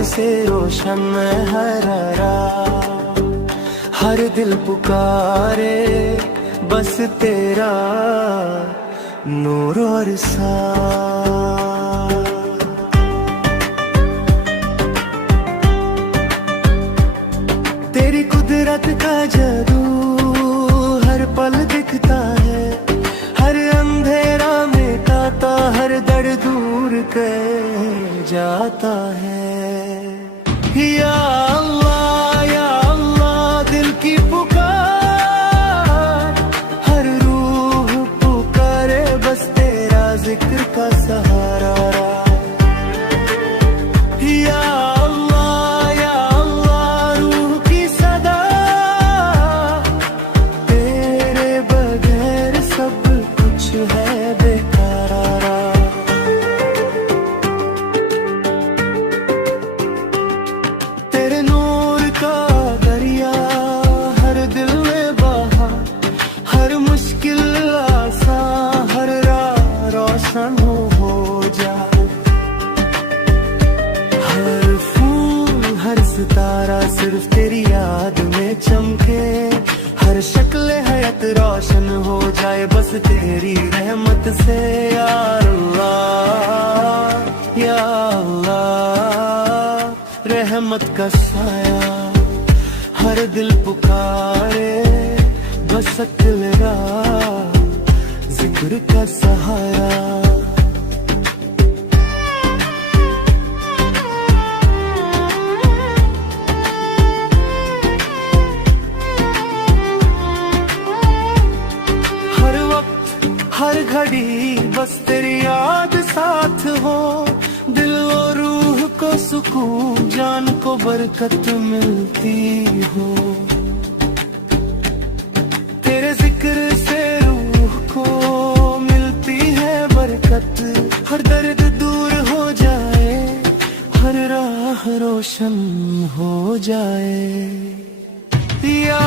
रहमत से रोशन हर राह। हर दिल पुकारे बस तेरा नूर और साथ। तेरी कुदरत का जादू हर पल दिखता है, हर अंधेरा मिटाता, हर दर्द दूर कर जाता है। या अल्लाह या अल्लाह दिल की पुकार, हर रूह पुकारे बस तेरा जिक्र का सहारा। या हो जा हर फूल हर सितारा सिर्फ तेरी याद में चमके, हर शक्ल हयात रोशन हो जाए बस तेरी रहमत से। या अल्लाह या अल्लाह रहमत का साया, हर दिल पुकारे बस तेरा जिक्र का सहारा। हर घड़ी बस तेरी याद साथ हो, दिल और रूह को सुकून, जान को बरकत मिलती हो। तेरे जिक्र से रूह को मिलती है बरकत, हर दर्द दूर हो जाए, हर राह रोशन हो जाए। या